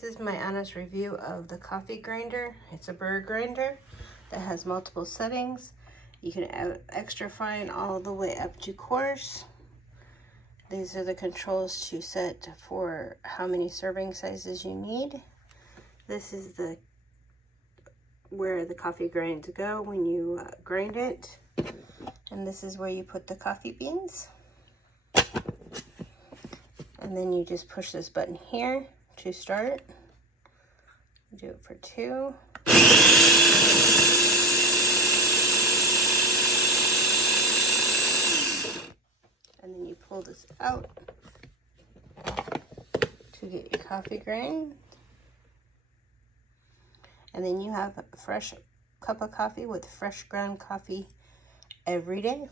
This is my honest review of the coffee grinder. It's a Burr grinder that has multiple settings. You can add extra fine all the way up to coarse. These are the controls to set for how many serving sizes you need. This is where the coffee grinds go when you grind it. And this is where you put the coffee beans. And then you just push this button here to start. Do it for 2. And then you pull this out to get your coffee grind. And then you have a fresh cup of coffee with fresh ground coffee every day.